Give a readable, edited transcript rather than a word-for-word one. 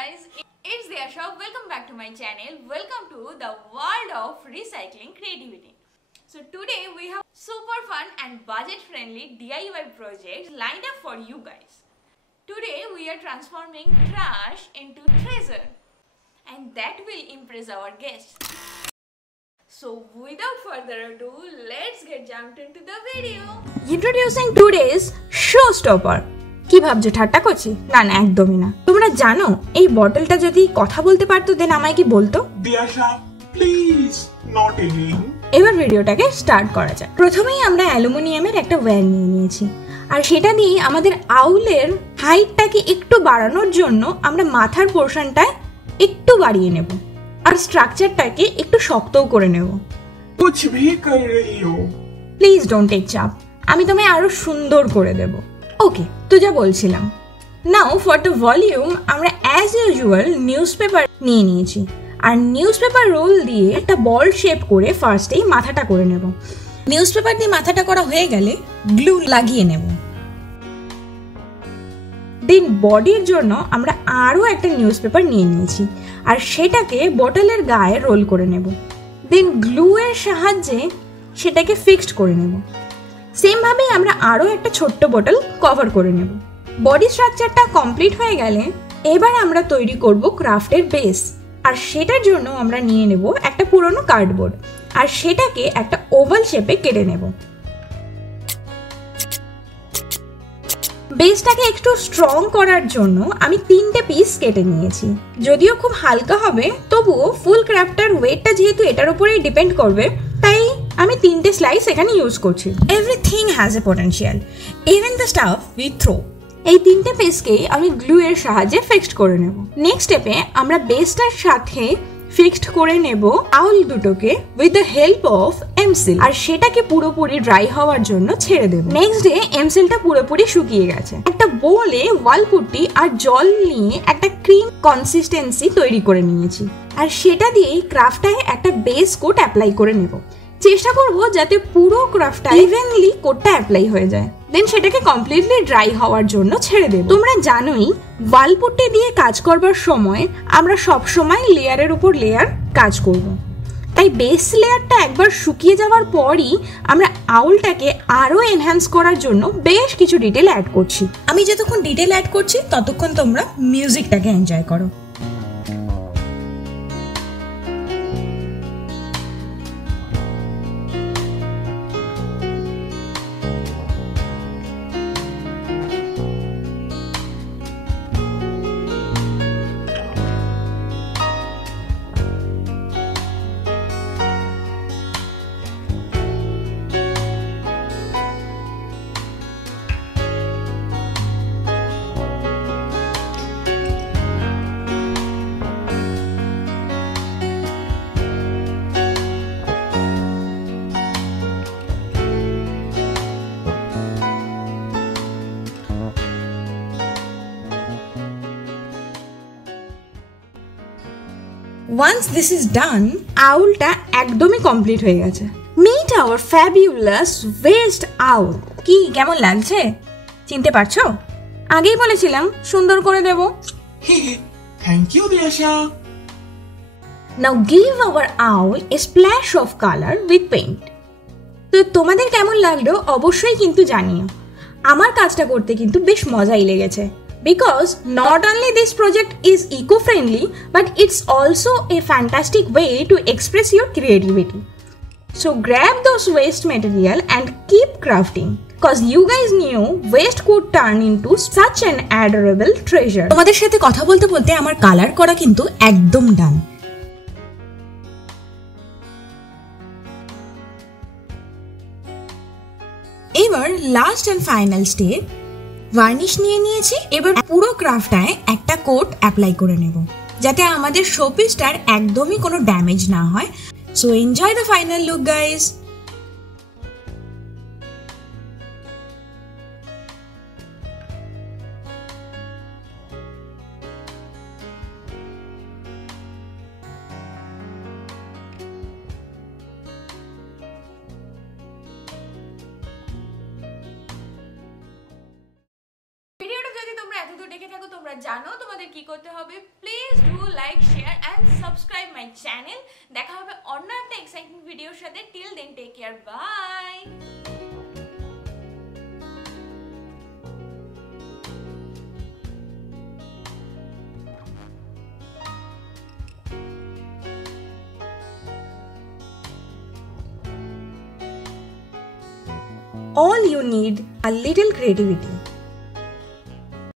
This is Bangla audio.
guys, it's Diyasha. Welcome back to my channel. Welcome to the world of recycling creativity. So today we have super fun and budget friendly DIY projects lined up for you guys. Today we are transforming trash into treasure, and that will impress our guests. So without further ado, let's get jumped into the video. Introducing today's showstopper. কি ভাবছো ঠাট্টা করছি? না না একদমই না। তোমরা জানো এই বটলটা যদি কথা বলতে পারতো দেন আমায় কি বলতো? Diyasha please not again. এবার ভিডিওটাকে স্টার্ট করা যাক। প্রথমেই আমরা অ্যালুমিনিয়ামের একটা ওয়্যার নিয়ে নিয়েছি, আর সেটা দিয়ে আমাদের আউলের হাইটটাকে একটু বাড়ানোর জন্য আমরা মাথার পোরশনটায় একটু বাড়িয়ে নেব আর স্ট্রাকচারটাকে একটু শক্তও করে নেব। कुछ भी कर रही हो। প্লিজ ডোন্ট টেক চাপ, আমি তোমায় আরো সুন্দর করে দেব। ওকে, তো যা বলছিলাম, নাও ফর দ্য ভলিউম আমরা অ্যাজ ইউজুয়াল নিউজ পেপার নিয়ে নিয়েছি, আর নিউজ পেপার রোল দিয়ে একটা বল শেপ করে ফার্স্টেই মাথাটা করে নেব। নিউজ পেপার দিয়ে মাথাটা করা হয়ে গেলে গ্লু লাগিয়ে নেব। দেন বডির জন্য আমরা আরও একটা নিউজ পেপার নিয়ে নিয়েছি, আর সেটাকে বটলের গায়ে রোল করে নেব। দেন গ্লু এর সাহায্যে সেটাকে ফিক্সড করে নেব। সেমভাবেই আমরা আরও একটা ছোট্ট বটল কভার করে নেব। বডি স্ট্রাকচারটা কমপ্লিট হয়ে গেলে এবার আমরা তৈরি করব ক্রাফটের বেস, আর সেটার জন্য আমরা নিয়ে নেব একটা পুরনো কার্ডবোর্ড, আর সেটাকে একটা ওভাল শেপে কেটে নেব। বেসটাকে একটু স্ট্রং করার জন্য আমি 3টে পিস কেটে নিয়েছি। যদিও খুব হালকা হবে, তবুও ফুল ক্রাফটার ওয়েটটা যেহেতু এটার উপরেই ডিপেন্ড করবে, তাই আমি 3টে স্লাইস এখানে ইউজ করছি। Everything has a potential, even the stuff we throw. এই 3টে পিসকেই আমি গ্লু এর সাহায্যে ফিক্সড করে নেব। নেক্সট স্টেপে আমরা বেসটার সাথে ফিক্সড করে নেব আউল দুটোকে with the help of M seal, আর সেটাকে পুরোপুরি ড্রাই হওয়ার জন্য ছেড়ে দেব। নেক্সট ডে এমসিলটা পুরোপুরি শুকিয়ে গেছে। একটা বোলে ওয়াল পুট্টি আর জল নিয়ে একটা ক্রিম কনসিস্টেন্সি তৈরি করে নিয়েছি, আর সেটা দিয়েই ক্রাফটায় একটা বেস কোট অ্যাপ্লাই করে নেব। চেষ্টা করব যাতে পুরো ক্রাফটটা ইভেনলি কোটটা অ্যাপ্লাই হয়ে যায়। দেন সেটাকে কমপ্লিটলি ড্রাই হওয়ার জন্য ছেড়ে দেব। তোমরা জানোই ওয়ালপুট্টি দিয়ে কাজ করবার সময় আমরা সব সময় লেয়ারের উপর লেয়ার কাজ করব, তাই বেস লেয়ারটা একবার শুকিয়ে যাওয়ার পরই আমরা আউলটাকে আরো এনহ্যান্স করার জন্য বেশ কিছু ডিটেল অ্যাড করছি। আমি যতক্ষণ ডিটেল অ্যাড করছি ততক্ষণ তোমরা মিউজিকটাকে এনজয় করো। Once this is done, আউলটা একদমই কমপ্লিট হয়ে গেছে। Meet our fabulous waste owl. কি কেমন লাগছে? চিনতে পারছো? আগেই বলেছিলাম সুন্দর করে দেব। Thank you Diyasha. Now give our owl a splash of color with paint. তো তোমাদের কেমন লাগলো অবশ্যই কিন্তু জানিও। আমার কাজটা করতে কিন্তু বেশ মজাই লেগেছে, because not only this project is eco-friendly, but it's also a fantastic way to express your creativity. So grab those waste material and keep crafting, cause you guys knew waste could turn into such an adorable treasure. তোমাদের সাথে কথা বলতে বলতে আমার কালার করা কিন্তু একদম ডান। এবার last and final step, varnish নিয়ে নিয়েছি। এবার পুরো ক্রাফটায় একটা কোট অ্যাপ্লাই করে নেব, যাতে আমাদের শোপিসটার একদমই কোনো ড্যামেজ না হয়। So enjoy the final look guys. ভিডিওটা যদি তোমরা এত তো দেখে থাকো, তোমরা জানো তোমাদের কি করতে হবে। Please do like, share and subscribe my channel. দেখা হবে অন্য একটা এক্সাইটিং ভিডিওর সাথে। Till then take care, bye. All you need, a little creativity.